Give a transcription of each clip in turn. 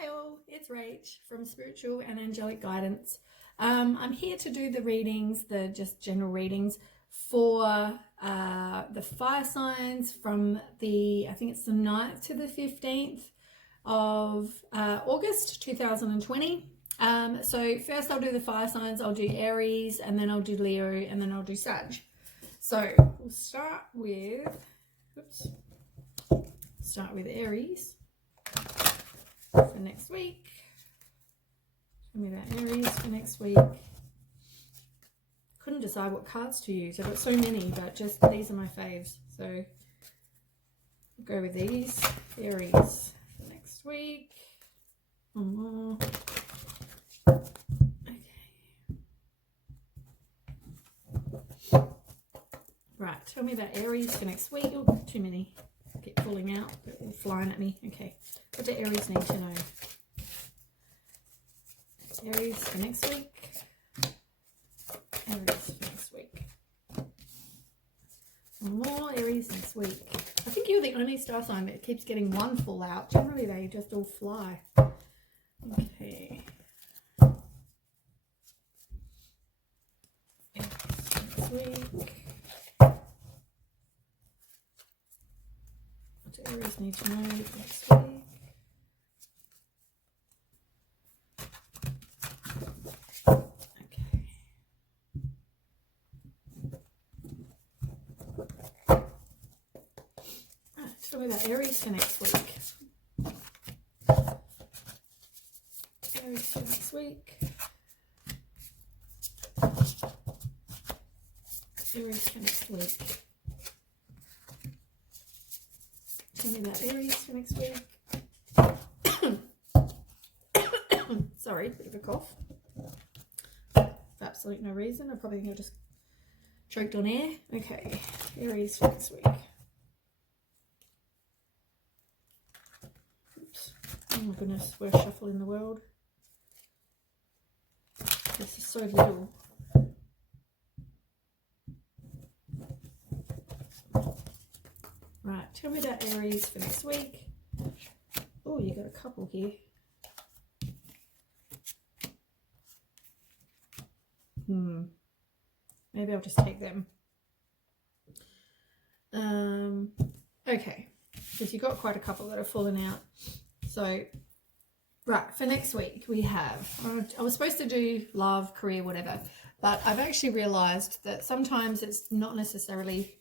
Hi all, it's Rach from Spiritual and Angelic Guidance. I'm here to do the readings, the just general readings for the fire signs from I think it's the 9th to the 15th of August 2020. So first I'll do the fire signs, I'll do Aries, and then I'll do Leo, and then I'll do Sag. So we'll start with Aries for next week. Show me that Aries for next week. Couldn't decide what cards to use. I've got so many, but just these are my faves. So I'll go with these. Aries for next week. One more. Okay. Right, tell me about Aries for next week. Oh, too many. Keep falling out, but all flying at me. Okay, what do Aries need to know? Aries for next week. Aries for next week. More Aries next week. I think you're the only star sign that keeps getting one fall out. Generally, they just all fly. Okay. Aries next week. What do Aries need to know next week? Tell me about Aries for next week. Aries for next week. Aries for next week. Tell me about Aries for next week. Sorry, bit of a cough. For absolute no reason. I probably think I just choked on air. Okay, Aries for next week. Oh my goodness, worst shuffle in the world. This is so little. Right, tell me about Aries for next week. Oh, you got a couple here. Maybe I'll just take them. Okay, because you've got quite a couple that have fallen out. So, right, for next week we have, I was supposed to do love, career, whatever, but I've actually realised that sometimes it's not necessarily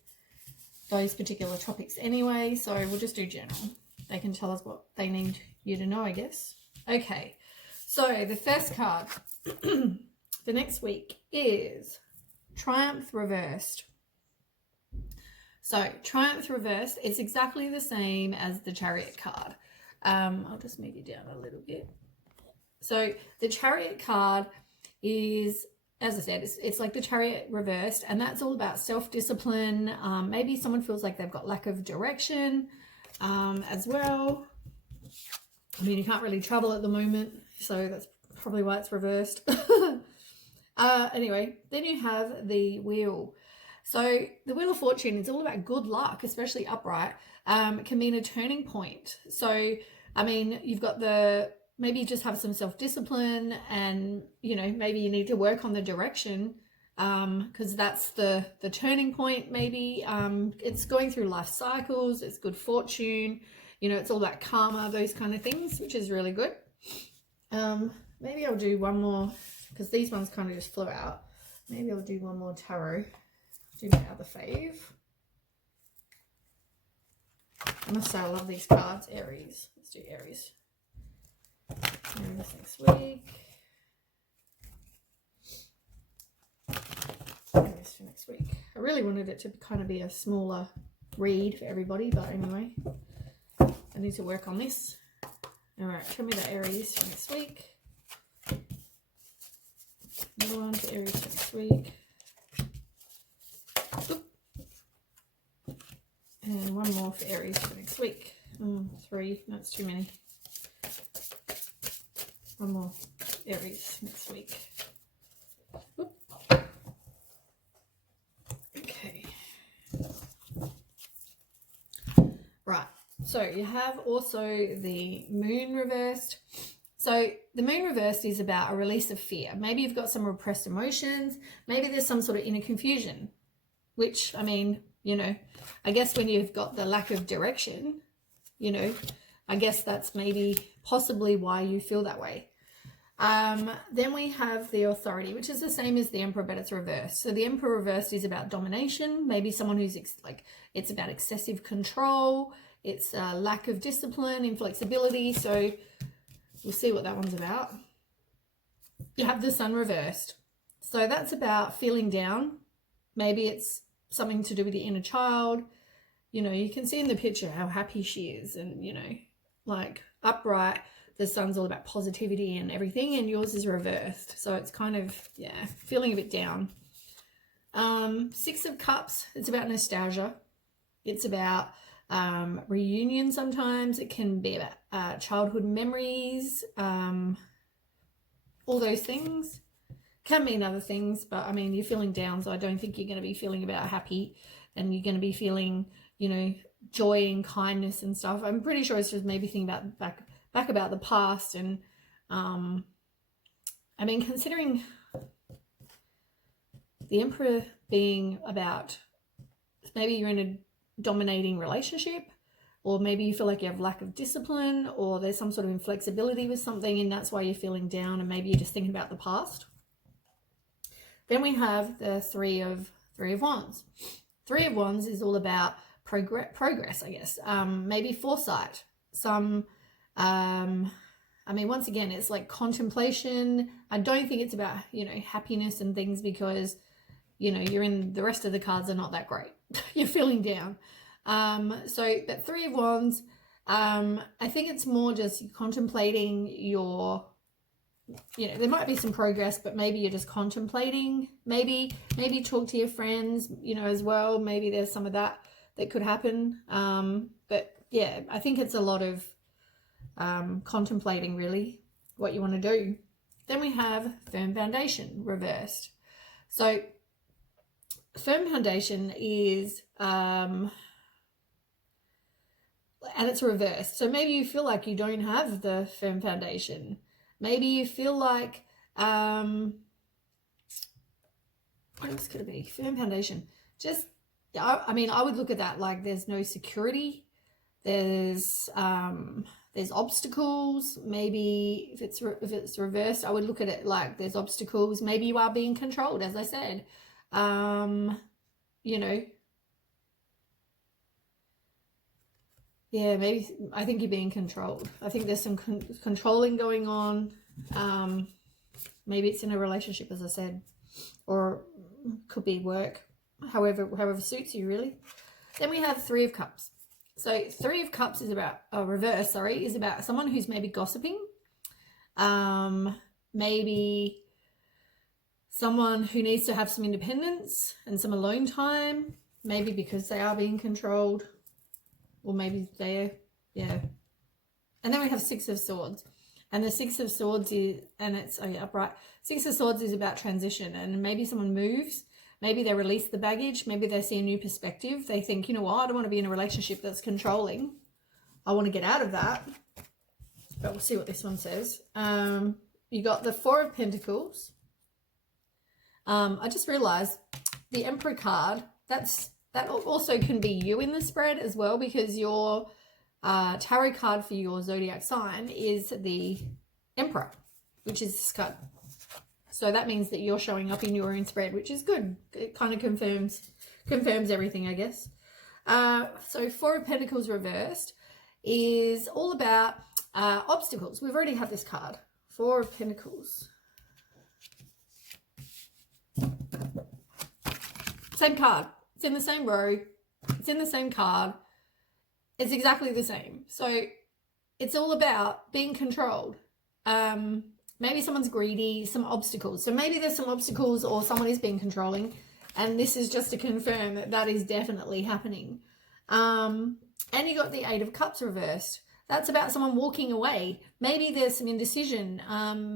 those particular topics anyway, so we'll just do general. They can tell us what they need you to know, I guess. Okay, so the first card for next week is Triumph Reversed. So Triumph Reversed, it's exactly the same as the Chariot card. I'll just move you down a little bit. So the Chariot card is, as I said, it's like the Chariot reversed, and that's all about self-discipline. Maybe someone feels like they've got lack of direction as well. I mean, you can't really travel at the moment, so that's probably why it's reversed. Anyway, then you have the Wheel. So the Wheel of Fortune is all about good luck, especially upright. It can mean a turning point. So, I mean, you've got maybe you just have some self-discipline, and, you know, maybe you need to work on the direction because that's the turning point maybe. It's going through life cycles. It's good fortune. You know, it's all about karma, those kind of things, which is really good. Maybe I'll do one more because these ones kind of just flew out. Maybe I'll do one more tarot. Do my other fave. I must say I love these cards. Aries. Let's do Aries. Aries next week. Aries for next week. I really wanted it to kind of be a smaller read for everybody, but anyway, I need to work on this. All right, tell me about Aries for next week. Another one for Aries for next week. And one more for Aries for next week. 3, that's too many. One more Aries next week. Oop. Okay. Right, so you have also the Moon reversed. So the moon reversed is about a release of fear. Maybe you've got some repressed emotions. Maybe there's some sort of inner confusion, which, I mean, you know, I guess when you've got the lack of direction, you know, I guess that's maybe possibly why you feel that way. Then we have the authority, which is the same as the emperor, but it's reversed. So the emperor reversed is about domination. Maybe someone who's like, it's about excessive control. It's a lack of discipline, inflexibility. So we'll see what that one's about. You have the sun reversed. So that's about feeling down. Maybe it's something to do with the inner child. You know, you can see in the picture how happy she is, and, you know, like upright. The sun's all about positivity and everything, and yours is reversed. So it's kind of, yeah, feeling a bit down. Six of Cups, it's about nostalgia. It's about reunion sometimes. It can be about childhood memories, all those things. Can mean other things, but I mean, you're feeling down, so I don't think you're going to be feeling about happy, and you're going to be feeling, you know, joy and kindness and stuff. I'm pretty sure it's just maybe thinking about back about the past. And I mean, considering the Emperor being about, maybe you're in a dominating relationship, or maybe you feel like you have lack of discipline, or there's some sort of inflexibility with something, and that's why you're feeling down, and maybe you're just thinking about the past. Then we have the Three of Wands. Three of Wands is all about progress, I guess. Maybe foresight. Some, I mean, once again, it's like contemplation. I don't think it's about, you know, happiness and things, because, you know, you're in, the rest of the cards are not that great. You're feeling down. But Three of Wands, I think it's more just contemplating your, you know, there might be some progress, but maybe you're just contemplating. Maybe talk to your friends, you know, as well. Maybe there's some of that could happen. But yeah, I think it's a lot of contemplating, really, what you want to do. Then we have Firm Foundation reversed. So Firm Foundation is, and it's reversed. So maybe you feel like you don't have the firm foundation. Maybe you feel like, what else could it be? Firm foundation. Just, I mean, I would look at that like there's no security. There's obstacles. Maybe if it's reversed, I would look at it like there's obstacles. Maybe you are being controlled, as I said. You know, yeah, maybe I think you're being controlled. I think there's some controlling going on. Maybe it's in a relationship, as I said, or could be work, however suits you, really. Then we have Three of Cups. So Three of Cups is about, reverse, sorry, is about someone who's maybe gossiping. Maybe someone who needs to have some independence and some alone time, maybe because they are being controlled. Or maybe they're, yeah. And then we have Six of Swords. And the Six of Swords is, and it's upright. Six of Swords is about transition. And maybe someone moves. Maybe they release the baggage. Maybe they see a new perspective. They think, you know what, I don't want to be in a relationship that's controlling. I want to get out of that. But we'll see what this one says. You got the Four of Pentacles. I just realized the Emperor card, that also can be you in the spread as well, because your tarot card for your zodiac sign is the Emperor, which is this card. So that means that you're showing up in your own spread, which is good. It kind of confirms everything, I guess. So Four of Pentacles reversed is all about obstacles. We've already had this card. Four of Pentacles. Same card. It's in the same row. It's in the same card. It's exactly the same. So it's all about being controlled. Maybe someone's greedy, some obstacles. So maybe there's some obstacles, or someone is being controlling. And this is just to confirm that that is definitely happening. And you got the Eight of Cups reversed. That's about someone walking away. Maybe there's some indecision.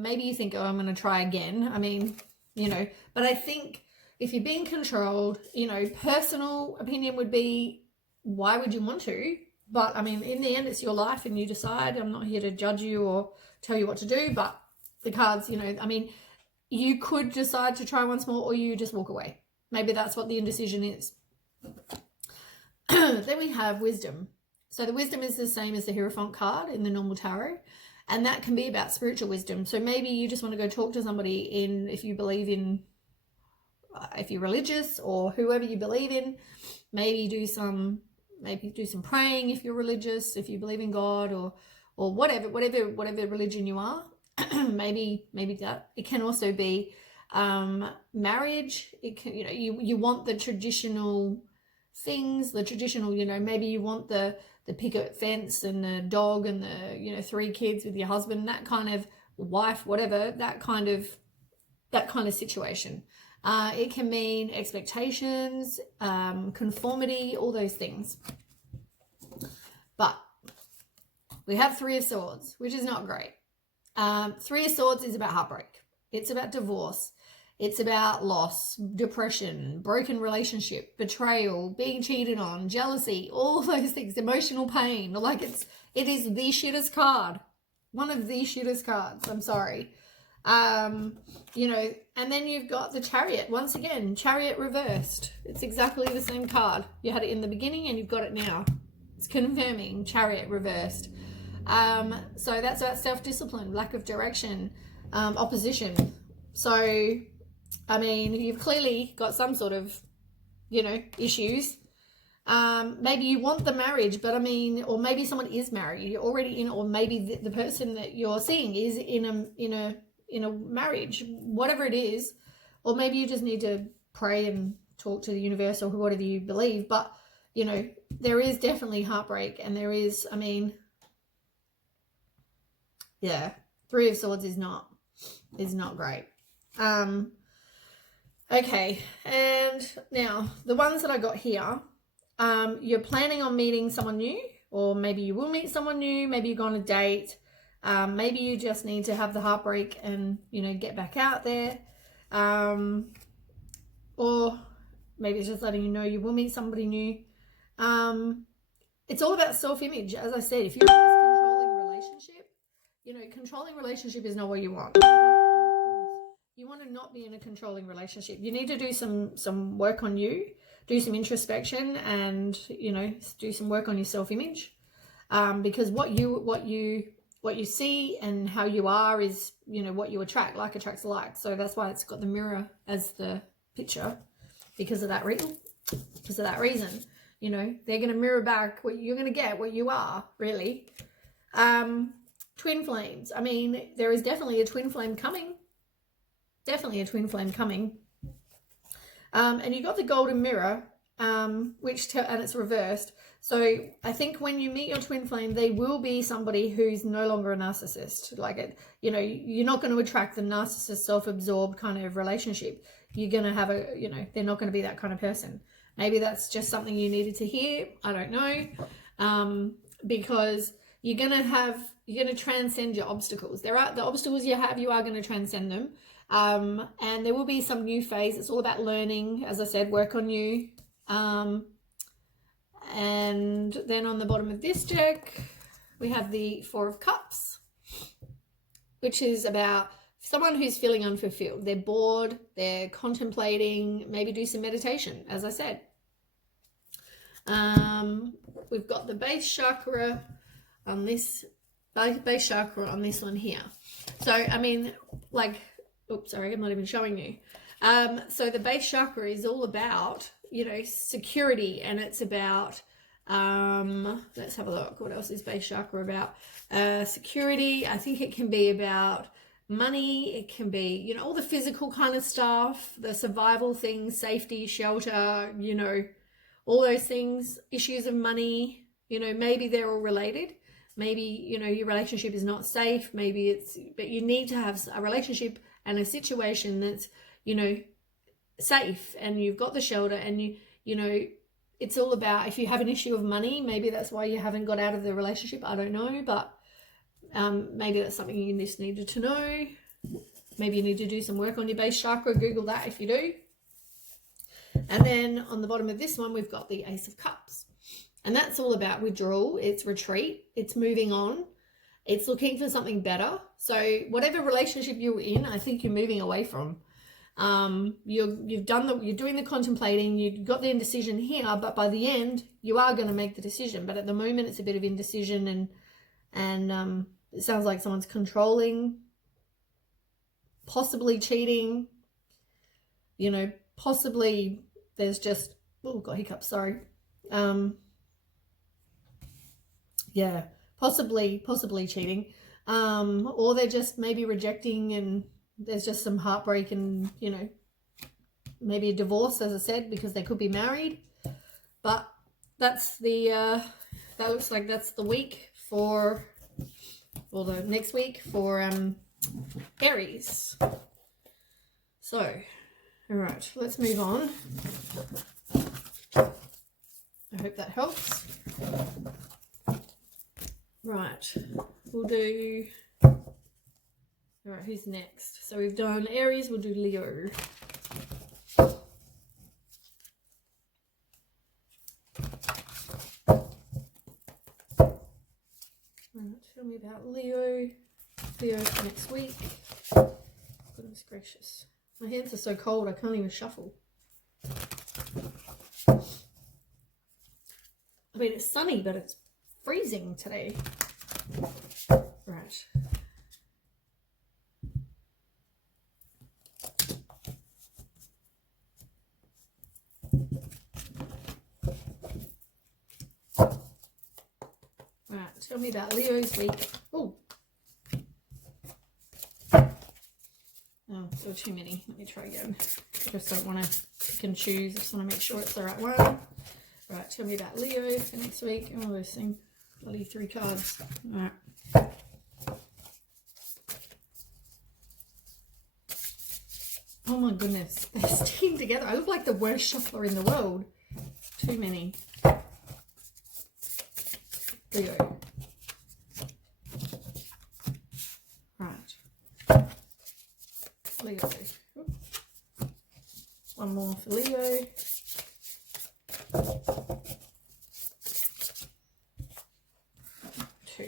Maybe you think, oh, I'm going to try again. I mean, you know, but I think if you're being controlled, you know, personal opinion would be, why would you want to? But I mean, in the end, it's your life and you decide. I'm not here to judge you or tell you what to do, but the cards, you know, I mean, you could decide to try once more, or you just walk away. Maybe that's what the indecision is. Then we have wisdom. So the wisdom is the same as the Hierophant card in the normal tarot, and that can be about spiritual wisdom. So maybe you just want to go talk to somebody if you believe in, if you're religious or whoever you believe in, maybe do some praying if you're religious, if you believe in God or whatever religion you are. maybe that. It can also be marriage. It can, you know, you want the traditional things, you know, maybe you want the picket fence and the dog and the, you know, 3 kids with your husband, that kind of wife, whatever, that kind of situation. It can mean expectations, conformity, all those things. But we have 3 of Swords, which is not great. 3 of Swords is about heartbreak. It's about divorce. It's about loss, depression, broken relationship, betrayal, being cheated on, jealousy, all of those things, emotional pain. Like it is the shittest card. One of the shittest cards. I'm sorry. You know, and then you've got the Chariot. Once again, Chariot reversed. It's exactly the same card. You had it in the beginning and you've got it now. It's confirming Chariot reversed. So that's about self-discipline, lack of direction, opposition. So, I mean, you've clearly got some sort of, you know, issues. Maybe you want the marriage, but I mean, or maybe someone is married, you're already in, or maybe the person that you're seeing is in a marriage, whatever it is, or maybe you just need to pray and talk to the universe or whatever you believe. But, you know, there is definitely heartbreak, and there is, I mean, yeah, 3 of Swords is not great. Okay, and now the ones that I got here, you're planning on meeting someone new, or maybe you will meet someone new, maybe you go on a date, maybe you just need to have the heartbreak and, you know, get back out there, or maybe it's just letting you know you will meet somebody new. It's all about self-image. As I said, if you're in this controlling relationship, you know, controlling relationship is not what you want. You want to not be in a controlling relationship. You need to do some work on you, do some introspection, and, you know, do some work on your self-image, because what you see and how you are is, you know, what you attract. Like attracts like. So that's why it's got the mirror as the picture, because of that reason. You know, they're going to mirror back what you're going to get, what you are, really. Twin flames. I mean, there is definitely a twin flame coming. And you got the golden mirror, and it's reversed. So I think when you meet your twin flame, they will be somebody who's no longer a narcissist. Like it, you know, you're not going to attract the narcissist, self-absorbed kind of relationship. You're going to have you know, they're not going to be that kind of person. Maybe that's just something you needed to hear. I don't know. Because you're going to transcend your obstacles. There are the obstacles you have, you are going to transcend them. And there will be some new phase. It's all about learning, as I said, work on you. And then on the bottom of this deck, we have the 4 of Cups, which is about someone who's feeling unfulfilled. They're bored, they're contemplating, maybe do some meditation, as I said. We've got the base chakra on this one here. So, I mean, like, oops, sorry, I'm not even showing you. So the base chakra is all about, you know, security, and it's about, let's have a look. What else is base chakra about? Security. I think it can be about money. It can be, you know, all the physical kind of stuff, the survival things, safety, shelter, you know, all those things, issues of money, you know, maybe they're all related. Maybe, you know, your relationship is not safe. Maybe but you need to have a relationship and a situation that's, you know, safe, and you've got the shelter, and you know, it's all about, if you have an issue of money, maybe that's why you haven't got out of the relationship. I don't know, but maybe that's something you just needed to know. Maybe you need to do some work on your base chakra. Google that if you do. And then on the bottom of this one, we've got the Ace of Cups. And that's all about withdrawal. It's retreat. It's moving on. It's looking for something better. So whatever relationship you're in, I think you're moving away from. You're doing the contemplating, you've got the indecision here, but by the end you are going to make the decision. But at the moment it's a bit of indecision, and it sounds like someone's controlling, possibly cheating, you know, possibly there's just, oh, got hiccups, sorry. Yeah, possibly cheating. Or they're just maybe rejecting, and there's just some heartbreak, and, you know, maybe a divorce, as I said, because they could be married. But that's the, that looks like that's the week for, or the next week for Aries. So, all right, let's move on. I hope that helps. Right, we'll do, all right, who's next? So we've done Aries, we'll do Leo. Right, tell me about Leo for next week. Goodness gracious. My hands are so cold I can't even shuffle. I mean, it's sunny, but it's freezing today. Right. Right, tell me about Leo's week. Oh, so too many. Let me try again. I just don't want to pick and choose. I just want to make sure it's the right one. Right, tell me about Leo for next week. Oh, those things. Bloody 3 cards. All right. Oh my goodness, they're sticking together. I look like the worst shuffler in the world. Too many. Leo. Right. Leo. One more for Leo. Two.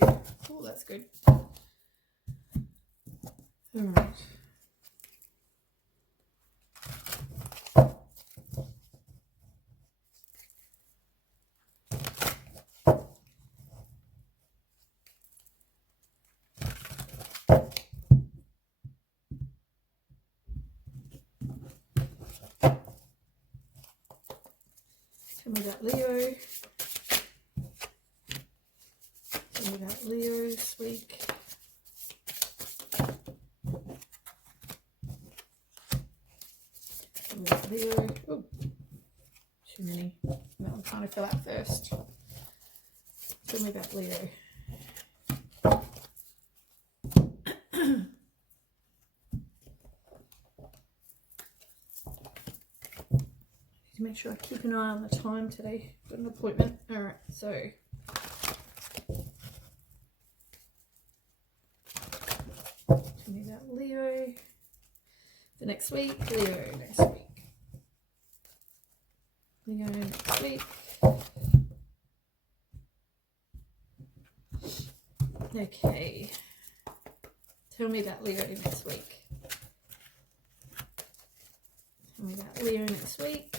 Oh, that's good. All right. Tell me about Leo. Tell me about Leo this week. Tell me about Leo. Oh, too many. That one kind of fell out first. Tell me about Leo. To make sure I keep an eye on the time today. Got an appointment. All right, so tell me about Leo for next week. Leo next week. Leo next week. Okay. Tell me about Leo next week. Tell me about Leo next week.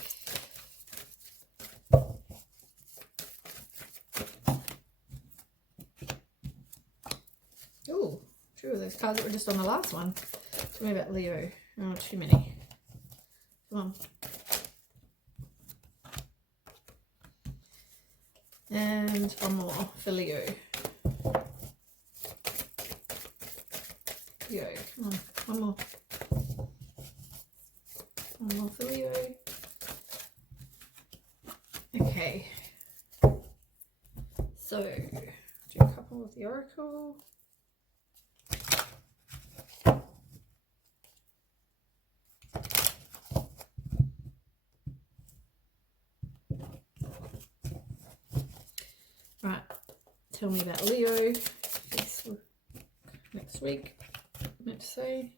Oh, two of those cards that were just on the last one. Tell me about Leo. Oh, too many. Come on. And one more for Leo. Leo, come on. One more. One more for Leo. Okay. So, do a couple of the Oracle. Right, tell me about Leo next week, I meant to say.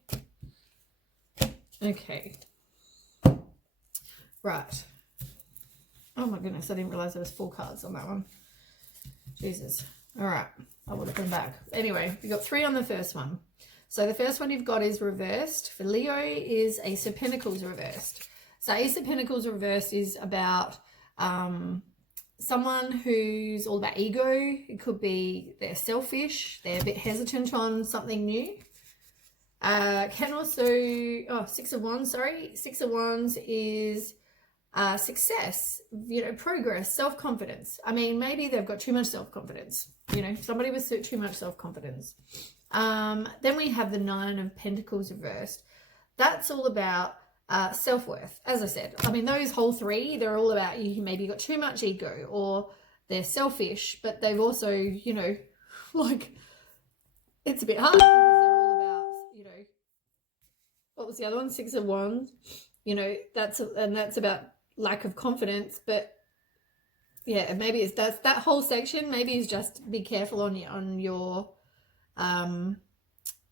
Okay. Right. Oh my goodness, I didn't realise there was 4 cards on that one. Jesus. All right. I would have been back. Anyway, you got 3 on the first one. So the first one you've got is reversed. For Leo is Ace of Pentacles reversed. So Ace of Pentacles reversed is about someone who's all about ego. It could be they're selfish. They're a bit hesitant on something new. Can also, 6 of Wands, sorry. 6 of Wands is success, you know, progress, self-confidence. I mean, maybe they've got too much self-confidence, you know, somebody with too much self-confidence. Then we have the 9 of Pentacles reversed. That's all about self-worth. As I said, I mean, those whole 3, they're all about you maybe got too much ego, or they're selfish, but they've also, you know, like, it's a bit hard because they're all about, you know, what was the other one? 6 of Wands. You know, that's about lack of confidence. But yeah, maybe it's that whole section. Maybe is just be careful on your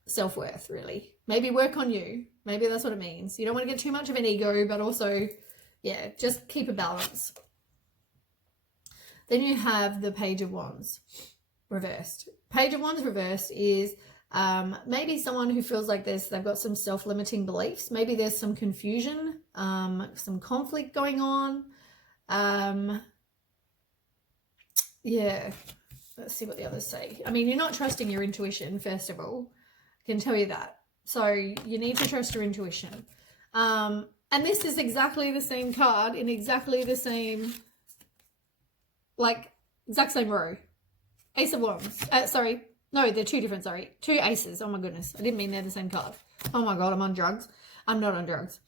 self-worth, really. Maybe work on you. Maybe that's what it means. You don't want to get too much of an ego, but also, yeah, just keep a balance. Then you have the Page of Wands reversed. Page of Wands reversed is maybe someone who feels like they've got some self-limiting beliefs. Maybe there's some confusion, some conflict going on. Yeah, let's see what the others say. I mean, you're not trusting your intuition, first of all. I can tell you that. So you need to trust your intuition. And this is exactly the same card in exactly the same, like, exact same row. Ace of Wands. Sorry. No, they're 2 different, sorry. 2 aces. Oh my goodness. I didn't mean they're the same card. Oh my God, I'm on drugs. I'm not on drugs.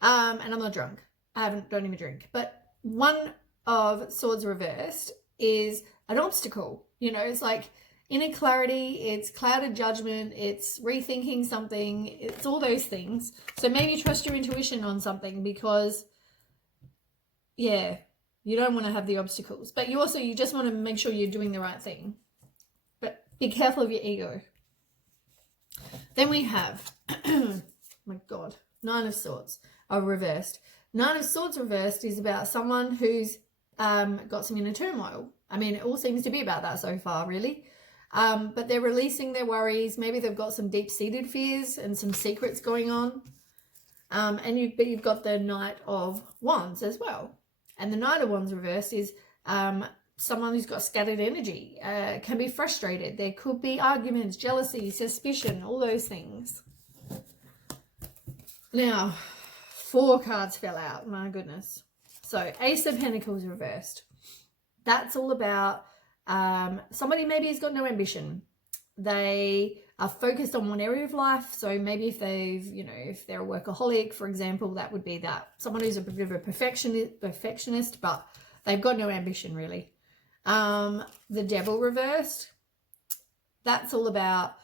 And I'm not drunk. Don't even drink. But 1 of Swords reversed is an obstacle. You know, it's like inner clarity, it's clouded judgment, it's rethinking something, it's all those things. So maybe trust your intuition on something because, yeah, you don't want to have the obstacles. But you just want to make sure you're doing the right thing. But be careful of your ego. Then we have, oh my God, 9 of Swords are reversed. 9 of Swords reversed is about someone who's got some inner turmoil. I mean, it all seems to be about that so far, really. But they're releasing their worries. Maybe they've got some deep-seated fears and some secrets going on. And you've got the Knight of Wands as well. And the Knight of Wands reversed is someone who's got scattered energy, can be frustrated. There could be arguments, jealousy, suspicion, all those things. Now, 4 cards fell out. My goodness. So Ace of Pentacles reversed. That's all about somebody maybe has got no ambition. They are focused on one area of life. So maybe if if they're a workaholic, for example, that would be that. Someone who's a bit of a perfectionist, but they've got no ambition, really. The Devil reversed. That's all about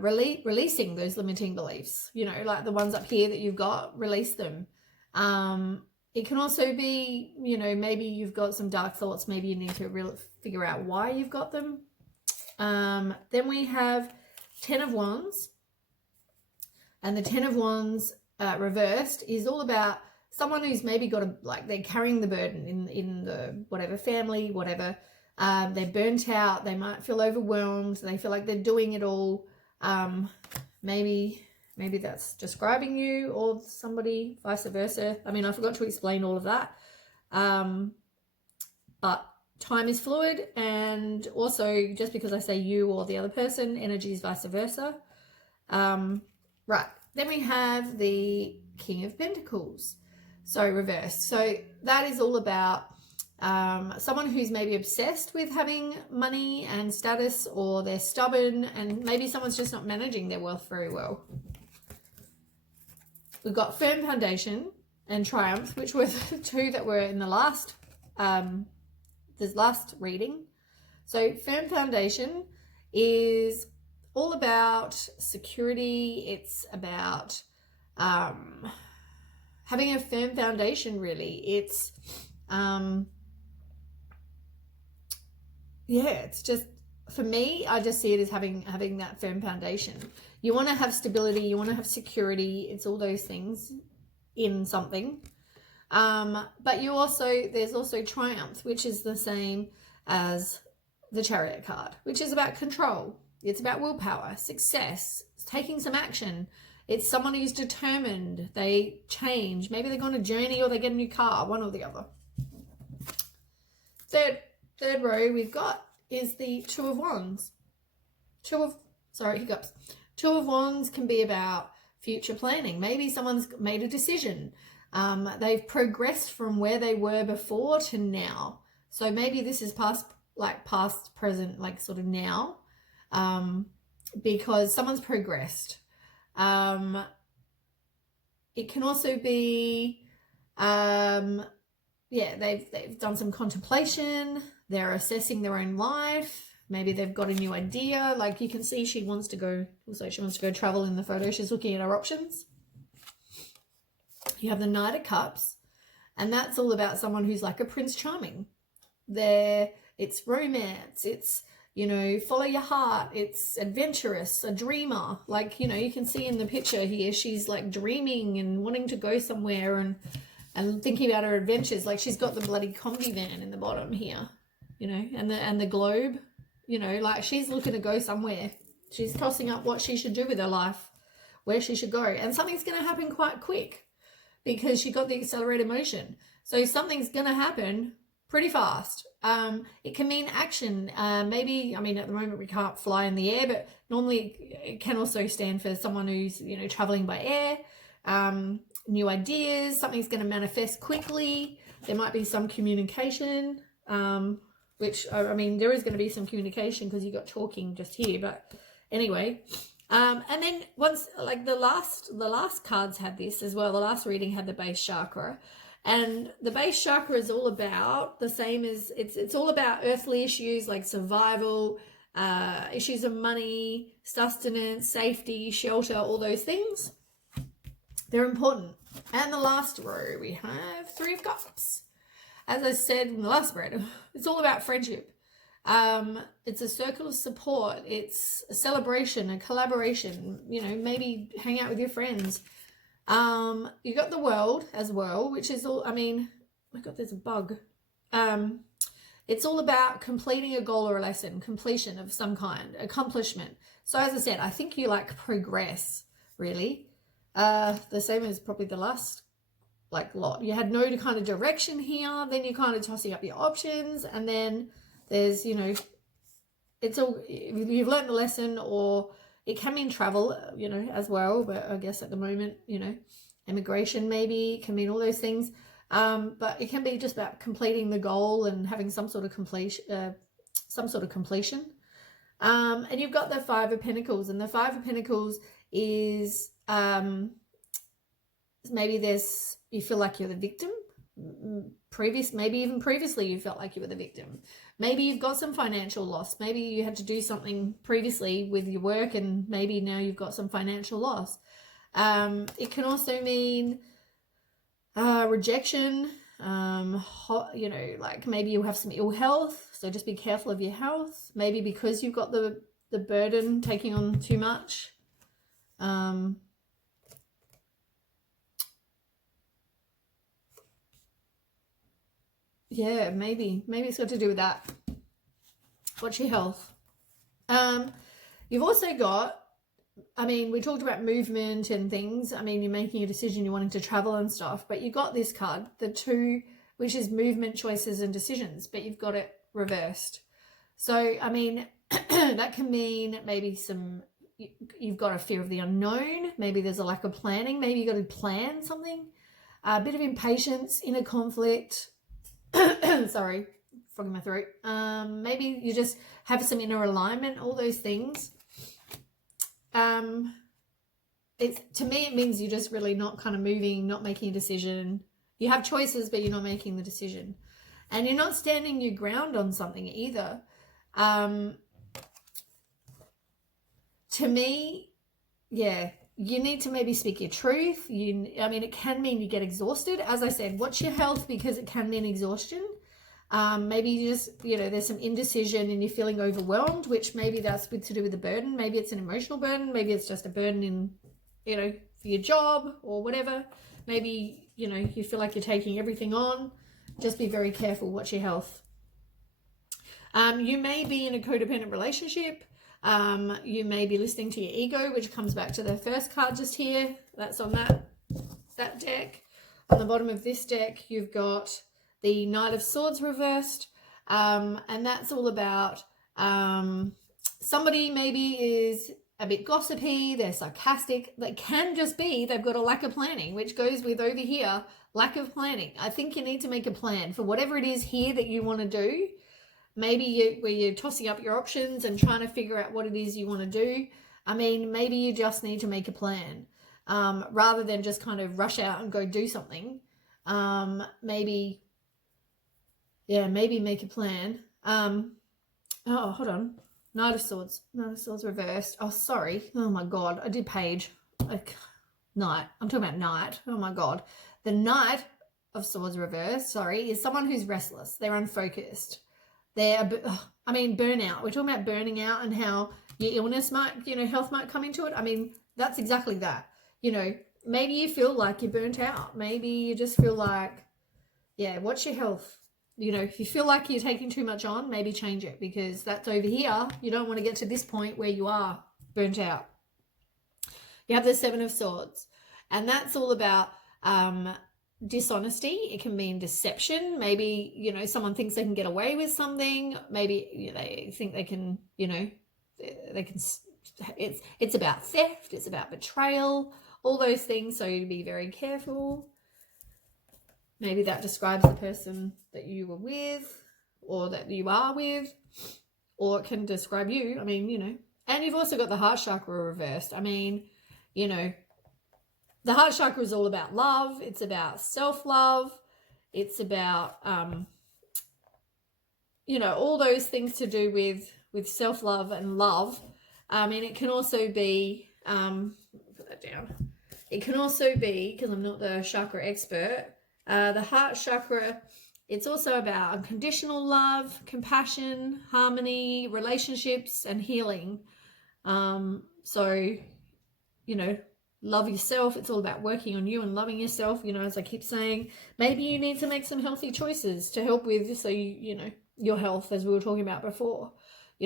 releasing those limiting beliefs. You know, like the ones up here that you've got, release them. It can also be, maybe you've got some dark thoughts. Maybe you need to really figure out why you've got them. Then we have 10 of Wands. And the 10 of Wands reversed is all about someone who's maybe got they're carrying the burden in the whatever family, whatever. They're burnt out. They might feel overwhelmed. They feel like they're doing it all. Maybe that's describing you or somebody, vice versa. I mean, I forgot to explain all of that. But time is fluid, and also just because I say you or the other person, energy is vice versa. Right. Then we have the King of Pentacles. So reversed. So that is all about someone who's maybe obsessed with having money and status, or they're stubborn, and maybe someone's just not managing their wealth very well. We've got Firm Foundation and Triumph, which were the 2 that were in the last reading. So Firm Foundation is all about security. It's about having a firm foundation, really. It's it's just, for me, I just see it as having that firm foundation. You want to have stability, you want to have security. It's all those things in something. But there's also Triumph, which is the same as the Chariot card, which is about control. It's about willpower, success, taking some action. It's someone who's determined. They change. Maybe they go on a journey or they get a new car, one or the other. Third row we've got is the Two of Wands. Two of Wands can be about future planning. Maybe someone's made a decision. They've progressed from where they were before to now. So maybe this is past, present, like sort of now, because someone's progressed. It can also be, they've done some contemplation. They're assessing their own life. Maybe they've got a new idea. Like you can see she wants to go travel in the photo. She's looking at her options. You have the Knight of Cups, and that's all about someone who's like a Prince Charming. It's romance. It's, follow your heart. It's adventurous, a dreamer. Like, you can see in the picture here, she's like dreaming and wanting to go somewhere and thinking about her adventures. Like she's got the bloody combi van in the bottom here, and the globe, like she's looking to go somewhere. She's tossing up what she should do with her life, where she should go. And something's going to happen quite quick because she got the accelerated motion. So something's going to happen pretty fast. It can mean action. Maybe, at the moment we can't fly in the air, but normally it can also stand for someone who's, traveling by air. New ideas, something's going to manifest quickly. There might be some communication, which, there is going to be some communication because you got talking just here, but anyway. And then once, like the last cards had this as well. The last reading had the base chakra, and the base chakra is all about the same as it's all about earthly issues like survival, issues of money, sustenance, safety, shelter, all those things. They're important. And the last row we have Three of Cups. As I said in the last spread, it's all about friendship. It's a circle of support. It's a celebration, a collaboration, maybe hang out with your friends. You got the World as well, which is all, oh my God, there's a bug. It's all about completing a goal or a lesson, completion of some kind, accomplishment. So as I said, I think you like progress, really. The same as probably the last lot. You had no kind of direction here, then you're kind of tossing up your options, and then there's, it's all, you've learned a lesson, or it can mean travel, as well, but I guess at the moment, immigration maybe can mean all those things. But it can be just about completing the goal and having some sort of completion. And you've got the Five of Pentacles, and the Five of Pentacles is maybe you feel like you're the victim. Maybe even previously you felt like you were the victim. Maybe you've got some financial loss. Maybe you had to do something previously with your work, and maybe now you've got some financial loss. It can also mean rejection. Like maybe you have some ill health, so just be careful of your health. Maybe because you've got the burden, taking on too much. Yeah, maybe it's got to do with that. Watch your health. You've also got, we talked about movement and things. You're making a decision, you're wanting to travel and stuff, but you got this card, the Two, which is movement, choices and decisions, but you've got it reversed. So, that can mean maybe you've got a fear of the unknown. Maybe there's a lack of planning. Maybe you got to plan something. A bit of impatience, inner conflict. Sorry, frog in my throat. Maybe you just have some inner alignment, all those things. To me, it means you're just really not kind of moving, not making a decision. You have choices, but you're not making the decision. And you're not standing your ground on something either. To me, yeah, you need to maybe speak your truth. It can mean you get exhausted. As I said, watch your health, because it can mean exhaustion. Maybe you just, there's some indecision and you're feeling overwhelmed, which maybe that's to do with the burden. Maybe it's an emotional burden. Maybe it's just a burden in, for your job or whatever. Maybe, you feel like you're taking everything on. Just be very careful. Watch your health. You may be in a codependent relationship. You may be listening to your ego, which comes back to the first card just here. That's on that deck. On the bottom of this deck, you've got the Knight of Swords reversed. And that's all about somebody maybe is a bit gossipy, they're sarcastic. That can just be they've got a lack of planning, which goes with over here, lack of planning. I think you need to make a plan for whatever it is here that you want to do. Maybe where you're tossing up your options and trying to figure out what it is you want to do. I mean, maybe you just need to make a plan rather than just kind of rush out and go do something. Maybe make a plan. Oh, hold on. Knight of Swords reversed. Oh, sorry. Oh my God. I did page. Knight. I'm talking about Knight. Oh my God. The Knight of Swords reversed, sorry, is someone who's restless. They're unfocused. Burnout. We're talking about burning out and how your illness might, health might come into it. I mean, that's exactly that. Maybe you feel like you're burnt out. Maybe you just feel like, what's your health? If you feel like you're taking too much on, maybe change it, because that's over here. You don't want to get to this point where you are burnt out. You have the Seven of Swords, and that's all about dishonesty. It can mean deception. Maybe, someone thinks they can get away with something. Maybe they think they can, it's about theft. It's about betrayal, all those things. So you be very careful. Maybe that describes the person that you were with or that you are with, or it can describe you. I mean, and you've also got the heart chakra reversed. I mean, the heart chakra is all about love. It's about self-love. It's about, all those things to do with self-love and love. And it can also be, put that down. It can also be, because I'm not the chakra expert, the heart chakra, it's also about unconditional love, compassion, harmony, relationships, and healing. Love yourself. It's all about working on you and loving yourself. As I keep saying, maybe you need to make some healthy choices to help with, so your health, as we were talking about before.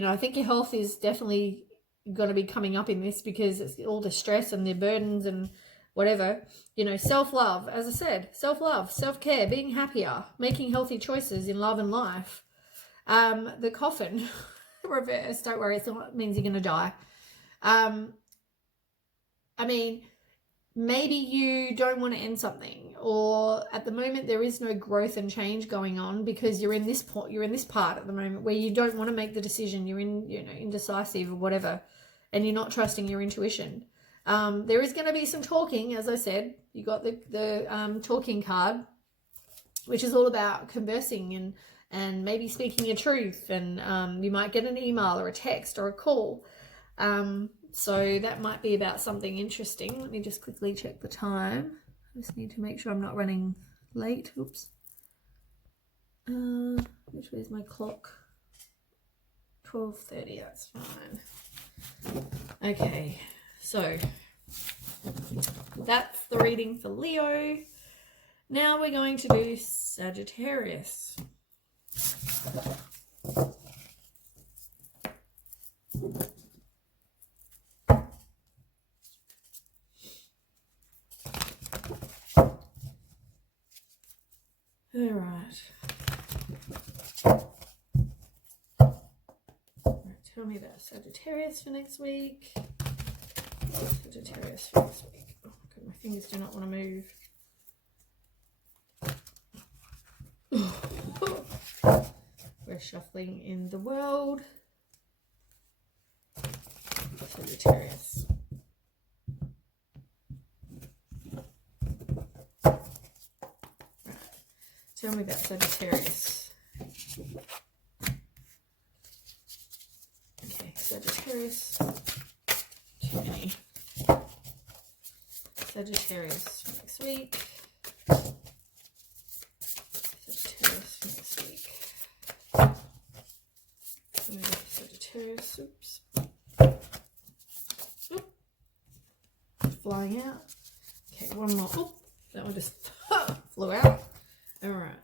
I think your health is definitely going to be coming up in this, because it's all the stress and the burdens and whatever. Self-love, as I said, self-love, self-care, being happier, making healthy choices in love and life. The coffin reverse, don't worry, it means you're going to die. Maybe you don't want to end something, or at the moment there is no growth and change going on because you're in this part at the moment where you don't want to make the decision. You're indecisive or whatever, and you're not trusting your intuition. There is going to be some talking, as I said. You got the talking card, which is all about conversing and maybe speaking your truth, and you might get an email or a text or a call. So that might be about something interesting. Let me just quickly check the time. I just need to make sure I'm not running late. Oops. Which way is my clock? 12:30, that's fine. Okay, so that's the reading for Leo. Now we're going to do Sagittarius. All right. Tell me about Sagittarius for next week. Sagittarius for next week. Oh, God, my fingers do not want to move. We're shuffling in the world. Sagittarius. Tell me about Sagittarius. Okay, Sagittarius. Too many. Sagittarius for next week. Sagittarius for next week. Sagittarius. Oops. Oop. Flying out. Okay, one more. Oop. That one just flew out. All right.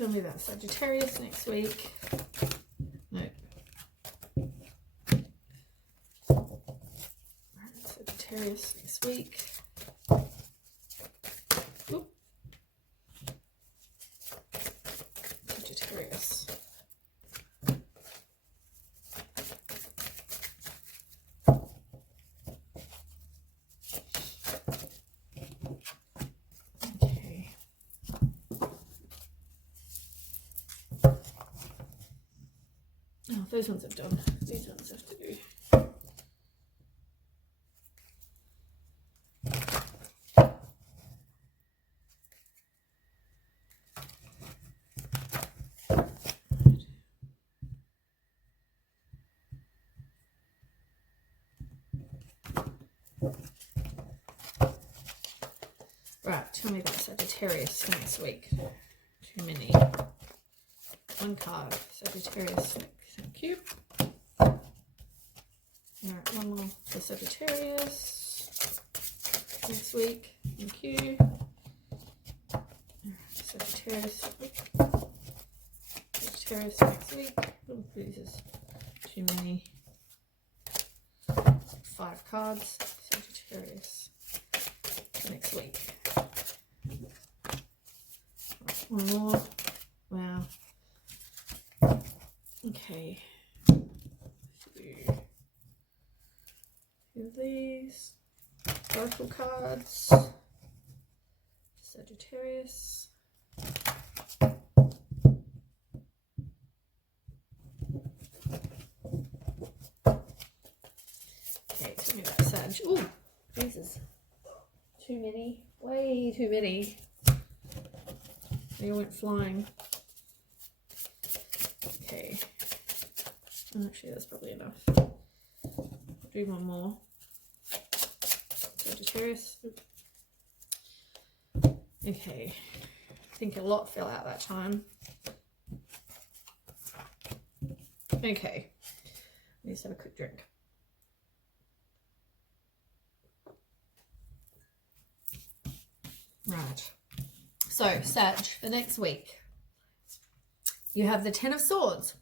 tell me about Sagittarius next week. Nope. Right, Sagittarius next week. Oop. Sagittarius. Okay. Oh, those ones have done. These ones have to do. Right, tell me about Sagittarius for next week. Too many. One card, Sagittarius. Thank you. Alright, one more for Sagittarius next week. Thank you. Alright, Sagittarius. Sagittarius next week. Oh, this is too many. 5 cards. Sagittarius next week. One more. Wow. Okay. Two of these. Oracle cards. Sagittarius. Okay, tell me about Sag. Ooh, Jesus. Too many. Way too many. They all went flying. Okay. Actually, that's probably enough. I'll do one more. Sagittarius. Okay. I think a lot fell out that time. Okay. Let's have a quick drink. Right. So, Sag, the next week, you have the Ten of Swords.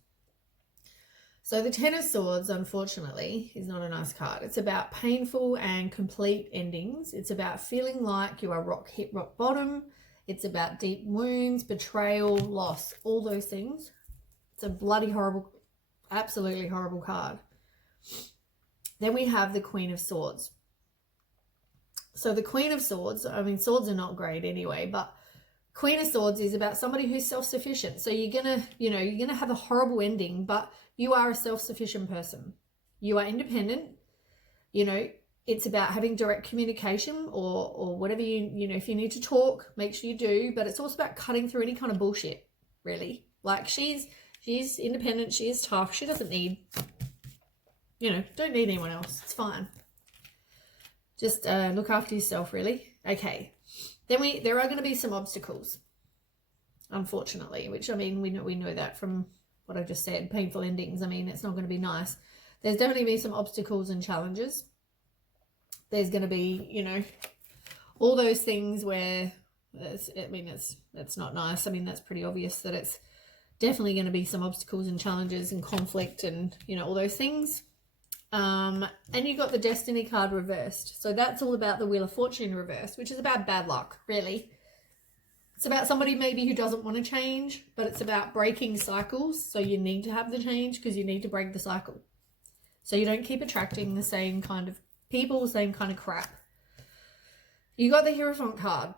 So the Ten of Swords, unfortunately, is not a nice card. It's about painful and complete endings. It's about feeling like you are hit rock bottom. It's about deep wounds, betrayal, loss, all those things. It's a bloody horrible, absolutely horrible card. Then we have the Queen of Swords. So the Queen of Swords, I mean, swords are not great anyway, but Queen of Swords is about somebody who's self-sufficient. So you're gonna have a horrible ending, but you are a self-sufficient person. You are independent. It's about having direct communication or whatever if you need to talk, make sure you do. But it's also about cutting through any kind of bullshit, really. Like she's independent. She is tough. She doesn't need, don't need anyone else. It's fine. Just look after yourself, really. Okay. Then there are going to be some obstacles, unfortunately, which, I mean, we know that from what I just said, painful endings. I mean, it's not going to be nice. There's definitely be some obstacles and challenges. There's going to be, all those things where, it's not nice. I mean, that's pretty obvious that it's definitely going to be some obstacles and challenges and conflict and, all those things. And you got the Destiny card reversed. So that's all about the Wheel of Fortune reversed, which is about bad luck, really. It's about somebody maybe who doesn't want to change, but it's about breaking cycles. So you need to have the change because you need to break the cycle. So you don't keep attracting the same kind of people, the same kind of crap. You got the Hierophant card,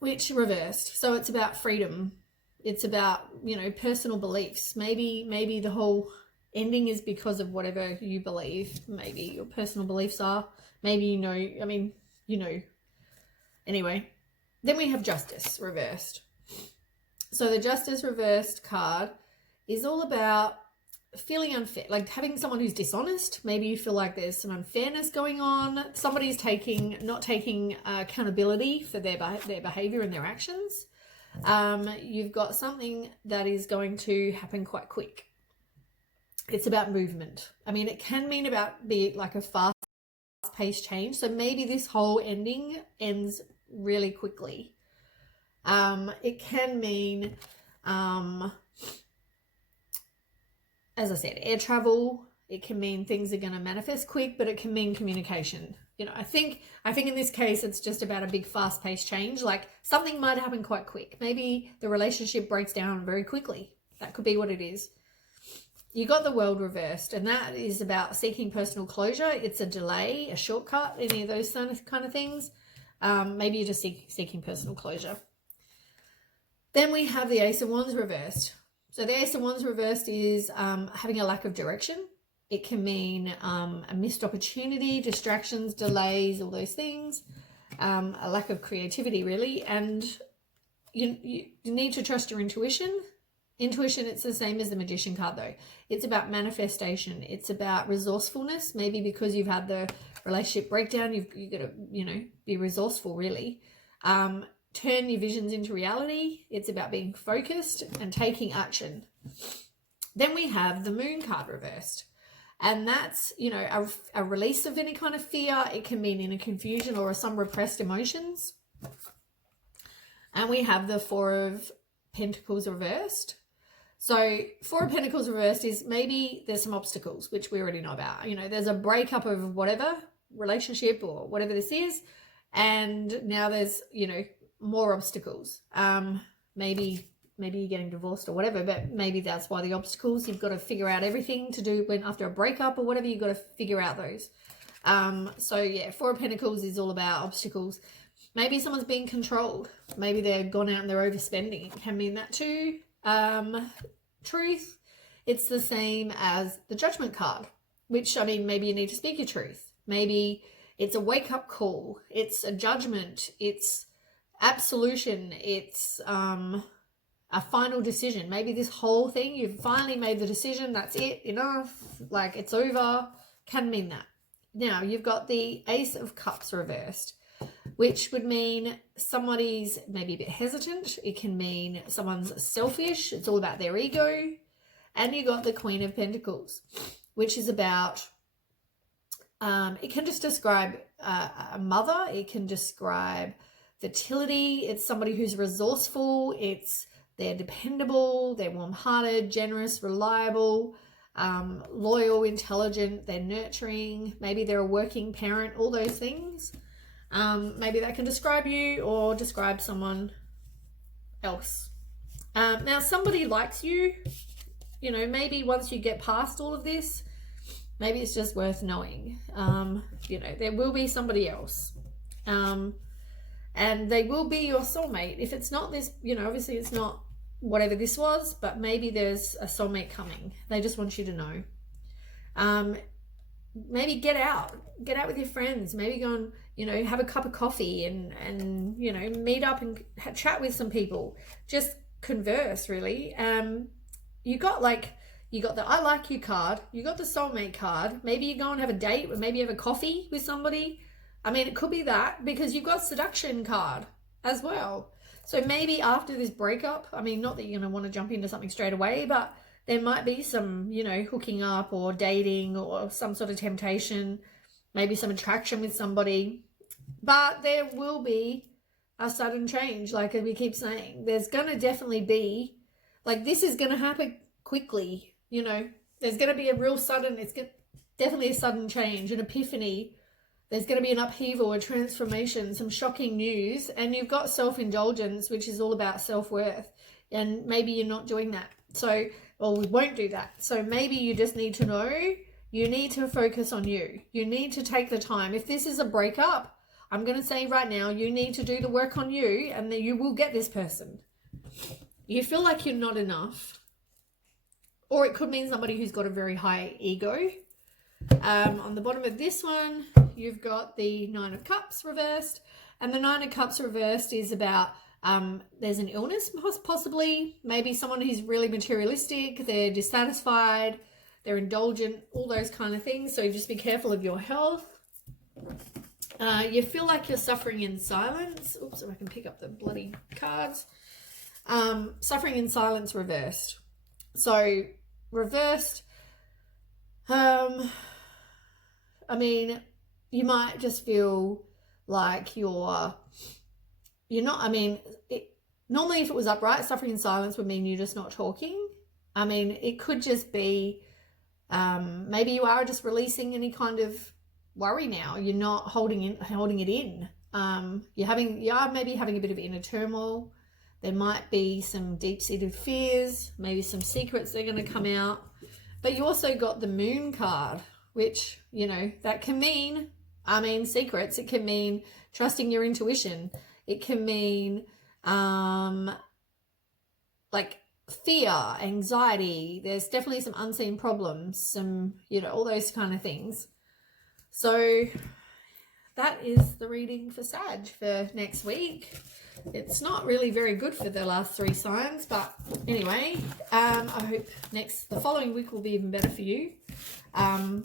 which reversed. So it's about freedom. It's about, personal beliefs. Maybe the whole ending is because of whatever you believe. Maybe your personal beliefs are. Maybe Anyway. Then we have Justice reversed. So the Justice reversed card is all about feeling unfair, like having someone who's dishonest. Maybe you feel like there's some unfairness going on. Somebody's not taking accountability for their behavior and their actions. You've got something that is going to happen quite quick. It's about movement. I mean, it can mean be like a fast-paced change. So maybe this whole ending ends really quickly. It can mean, as I said, air travel. It can mean things are going to manifest quick, but it can mean communication. You know, I think in this case, it's just about a big fast-paced change. Like something might happen quite quick. Maybe the relationship breaks down very quickly. That could be what it is. You got the World reversed, and that is about seeking personal closure. It's a delay, a shortcut, any of those kind of things. Maybe you're just seeking personal closure. Then we have the Ace of Wands reversed. So the Ace of Wands reversed is having a lack of direction. It can mean a missed opportunity, distractions, delays, all those things. A lack of creativity, really. And you need to trust your intuition. Intuition, it's the same as the Magician card, though. It's about manifestation. It's about resourcefulness. Maybe because you've had the relationship breakdown, you've got to, be resourceful, really. Turn your visions into reality. It's about being focused and taking action. Then we have the Moon card reversed. And that's, a release of any kind of fear. It can mean inner confusion or some repressed emotions. And we have the Four of Pentacles reversed. So Four of Pentacles reversed is maybe there's some obstacles, which we already know about. There's a breakup of whatever relationship or whatever this is. And now there's, more obstacles. Maybe you're getting divorced or whatever, but maybe that's why the obstacles. You've got to figure out everything to do after a breakup or whatever. You've got to figure out those. So yeah, Four of Pentacles is all about obstacles. Maybe someone's being controlled. Maybe they've gone out and they're overspending. It can mean that too. Truth, it's the same as the Judgment card, which, maybe you need to speak your truth. Maybe it's a wake-up call. It's a judgment. It's absolution. It's a final decision. Maybe this whole thing, you've finally made the decision. That's it. Enough. Like, it's over. Can mean that. Now, you've got the Ace of Cups reversed, which would mean somebody's maybe a bit hesitant. It can mean someone's selfish. It's all about their ego. And you got the Queen of Pentacles, which is about, it can just describe a mother. It can describe fertility. It's somebody who's resourceful. They're dependable. They're warm-hearted, generous, reliable, loyal, intelligent. They're nurturing. Maybe they're a working parent. All those things. Maybe that can describe you or describe someone else. Now, somebody likes you. Maybe once you get past all of this, maybe it's just worth knowing. There will be somebody else. And they will be your soulmate. If it's not this, obviously it's not whatever this was, but maybe there's a soulmate coming. They just want you to know. Maybe get out with your friends. Maybe go and, have a cup of coffee and meet up and chat with some people. Just converse, really. You got the I like you card. You got the soulmate card. Maybe you go and have a date, or maybe have a coffee with somebody. It could be that, because you've got seduction card as well. So maybe after this breakup, not that you're going to want to jump into something straight away, but there might be some, hooking up or dating or some sort of temptation, maybe some attraction with somebody. But there will be a sudden change, like we keep saying. There's going to definitely be, this is going to happen quickly, There's going to be a real sudden, definitely a sudden change, an epiphany. There's going to be an upheaval, a transformation, some shocking news. And you've got self-indulgence, which is all about self-worth. And maybe you're not doing that. We won't do that. So maybe you just need to know, you need to focus on you. You need to take the time. If this is a breakup, I'm going to say right now, you need to do the work on you, and then you will get this person. You feel like you're not enough. Or it could mean somebody who's got a very high ego. On the bottom of this one, you've got the Nine of Cups reversed, and the Nine of Cups reversed is about there's an illness, possibly, maybe someone who's really materialistic, they're dissatisfied, they're indulgent, all those kind of things. So just be careful of your health. You feel like you're suffering in silence. Oops, if I can pick up the bloody cards. Suffering in silence reversed. So reversed, you might just feel like you're not, normally if it was upright, suffering in silence would mean you're just not talking. I mean, it could just be maybe you are just releasing any kind of worry now. You're not holding it in. You are maybe having a bit of inner turmoil. There might be some deep-seated fears, maybe some secrets that are going to come out. But you also got the Moon card, which, you know, that can mean, secrets. It can mean trusting your intuition. It can mean like fear, anxiety. There's definitely some unseen problems, some, you know, all those kind of things. So that is the reading for Sag for next week. It's not really very good for the last 3 signs, but anyway, I hope the following week will be even better for you. And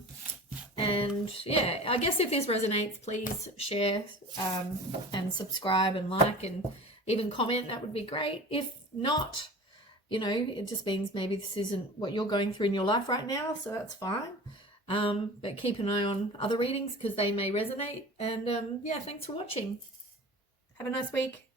yeah, I guess if this resonates, please share and subscribe and like and even comment. That would be great. If not, you know, it just means maybe this isn't what you're going through in your life right now, so that's fine. But keep an eye on other readings because they may resonate. And yeah, thanks for watching. Have a nice week.